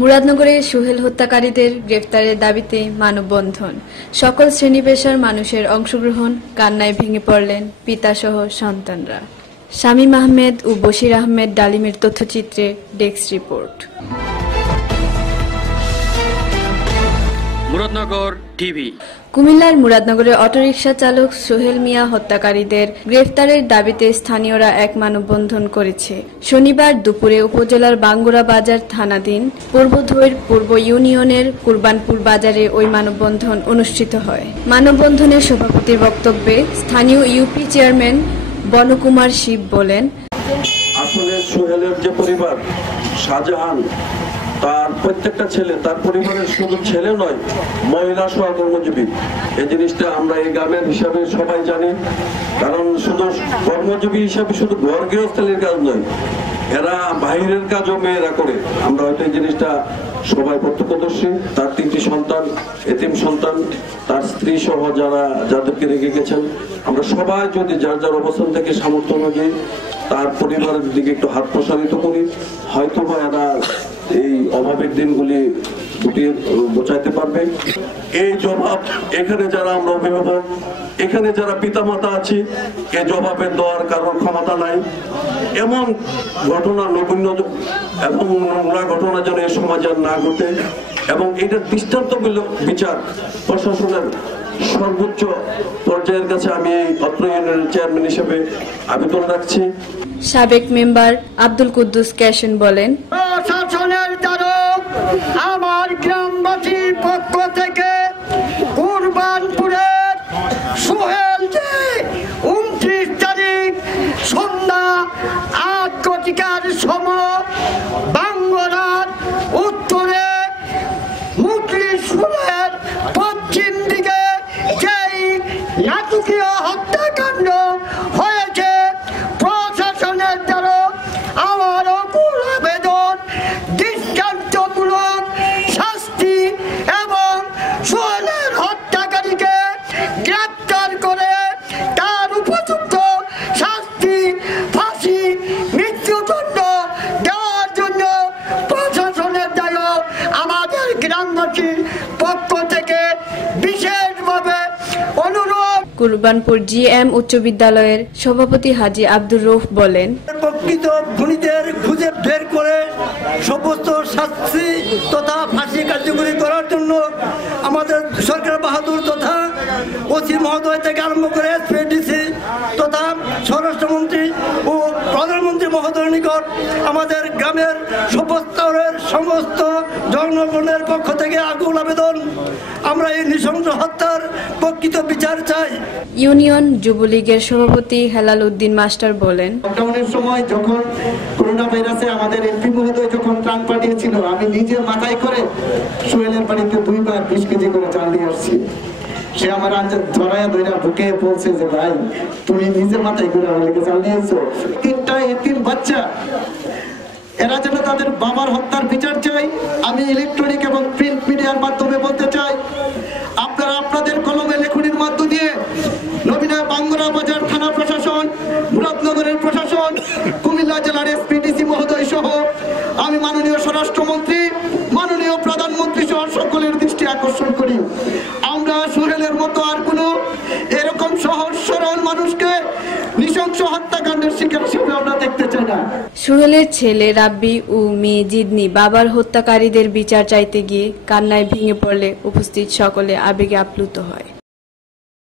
মুরাদনগরে সোহেল হত্যাকারীদের গ্রেফতারের দাবিতে মানববন্ধন। সকল শ্রেণী পেশার মানুষের অংশগ্রহণ, কান্নায় ভেঙে পড়লেন পিতাসহ সন্তানরা। শামীম আহমেদ ও বশির আহমেদ ডালিমের তথ্যচিত্রে ডেস্ক রিপোর্ট। মুরাদনগর টিভি। কুমিল্লার মুরাদনগরে অটোরিকশা চালক সোহেল মিয়া হত্যাকারীদের গ্রেফতারের দাবিতে স্থানীয়রা এক মানববন্ধন করেছে। শনিবার দুপুরে উপজেলার বাঙ্গুরা বাজার থানাধীন পূর্বধৈর পূর্ব ইউনিয়নের কুরবানপুর বাজারে ওই মানববন্ধন অনুষ্ঠিত হয়। মানববন্ধনের সভাপতির বক্তব্যে স্থানীয় ইউপি চেয়ারম্যান বনকুমার শিব বলেন, আসলে সোহেলের যে পরিবার, শাহজাহান তার প্রত্যেকটা ছেলে, তার পরিবারের শুধু ছেলে নয়, মহিলা সহ কর্মজীবী। এই জিনিসটা আমরা এই গ্রামের হিসাবে সবাই জানি। কারণ শুধু কর্মজীবী হিসাবে শুধু ঘর গৃহস্থলীর কাজ নয়, এরা বাহিরের কাজও মেয়েরা করে। আমরা হয়তো এই জিনিসটা সবাই প্রত্যক্ষদর্শী। তার 3টি সন্তান, এতিম সন্তান, তার স্ত্রী সহ যাদেরকে রেখে গেছেন। আমরা সবাই যদি যার যার অবস্থান থেকে সামর্থ্য অনুযায়ী তার পরিবারের দিকে একটু হাত প্রসারিত করি, হয়তো বা এরা এই অভাবের দিনগুলি গুটিয়ে বোঝাইতে পারবে। এই জবাব এখানে যারা আমরা অভিভাবক, এখানে যারা পিতামাতা আছি, এই জবাবের দেওয়ার কারোর ক্ষমতা নাই। এমন ঘটনা নগণ্য এবং নোংরা ঘটনা যেন এই সমাজে না ঘটে, এবং এটার দৃষ্টান্তমূলক বিচার প্রশাসনের সর্বোচ্চ পর্যায়ের কাছে আমি এই অত্র ইউনিয়নের চেয়ারম্যান হিসেবে আবেদন রাখছি। সাবেক মেম্বার আব্দুল কুদ্দুস ক্যাশন বলেন, প্রশাসনের দ্বারা আমার গ্রামবাসীর পক্ষ থেকে কুরবানপুরের সোহেলকে 29 তারিখ সন্ধ্যা 8 ঘটিকার সময় বাঙ্গুরার উত্তরে মুখলিসপুরের পশ্চিম দিকে যেই নাটকীয় হত্যাকাণ্ড হয়েছে, প্রশাসনের দ্বারা আমার অকুল আবেদন দৃষ্টান্তমূলক শাস্তি এবং সোহেলের হত্যাকারীকে গ্রেপ্তার করে তার উপযুক্ত শাস্তি, ফাঁসি, মৃত্যুদণ্ড দেওয়ার জন্য প্রশাসনের দ্বারা আমাদের গ্রামবাসীর পক্ষ থেকে বিশেষভাবে অনুরোধ। কুরবানপুর জিএম উচ্চ বিদ্যালয়ের সভাপতি হাজী আব্দুর রউফ বলেন, প্রকৃত খুনিদের খুঁজে বের করে সমস্ত শাস্তি তথা ফাঁসি কার্যকরী করার জন্য আমাদের সরকার বাহাদুর তথা ওসি মহোদয় থেকে আরম্ভ করে এসপিডিসি তথা স্বরাষ্ট্রমন্ত্রী ও প্রধানমন্ত্রী মহোদয়ের নিকট আমাদের গ্রামের সমস্ত জনগণের পক্ষ থেকে আকুল আবেদন। আমরা এই নৃশংস হত্যার প্রকৃত বিচার চাই। ইউনিয়ন যুবলীগের সভাপতি হেলাল উদ্দিন মাস্টার বলেন, লকডাউনের সময় যখন করোনা ভাইরাসে আমাদের এমপি মহোদয় যখন ত্রাণ পাঠিয়েছিল, আমি নিজে মাথায় করে সোহেলের বাড়িতে 2 বার 20 কেজি করে চাল দিয়ে আসছি। সে আমার ধরায়া ধরা বুকে বলছে যে, ভাই তুমি নিজে মাথায় করে আমার লিখে চাল নিয়েছো। 3টা এতিম বাচ্চা, এরা যেন তাদের বাবার হত্যার বিচার চাই। আমি ইলেকট্রনিক এবং প্রিন্ট মিডিয়ার মাধ্যমে বলতে চাই, আপনারা আপনাদের কলমে লেখনির মধ্য দিয়ে নবীনা বাঙ্গুরা বাজার থানা প্রশাসন, মুরাদনগরের প্রশাসন, কুমিল্লা জেলার এসপিডিসি মহোদয় সহ আমি মাননীয় স্বরাষ্ট্রমন্ত্রী, মাননীয় প্রধানমন্ত্রী সহ সকলের দৃষ্টি আকর্ষণ করি, আমরা সোহেলের মতো আর কোনো এরকম সহজ সরল মানুষকে নৃশংস হত্যাকাণ্ডের শিকার হিসেবে আমরা দেখতে চাই না। সোহেলের ছেলে রাব্বি ও মেয়ে জিদনি বাবার হত্যাকারীদের বিচার চাইতে গিয়ে কান্নায় ভেঙে পড়লে উপস্থিত সকলে আবেগে আপ্লুত হয়।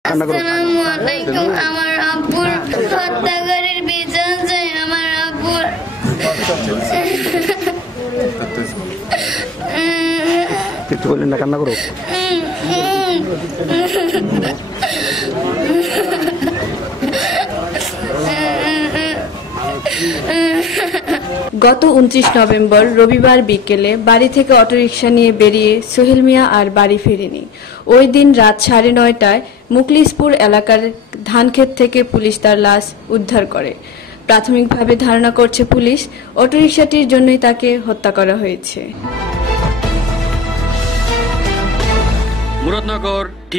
আসসালামু আলাইকুম। আমার আব্বুর হত্যাকারীর বিচার চাই। আমার আব্বুর কিছু বললেন না, কান্না করো। গত 29 নভেম্বর রবিবার বিকেলে বাড়ি থেকে অটোরিকশা নিয়ে বেরিয়ে সোহেল মিয়া আর বাড়ি ফেরেনি। ওই দিন রাত 9:30টায় মুখলিসপুর এলাকার ধানক্ষেত থেকে পুলিশ তার লাশ উদ্ধার করে। প্রাথমিকভাবে ধারণা করছে পুলিশ, অটোরিকশাটির জন্যই তাকে হত্যা করা হয়েছে। মুরাদনগর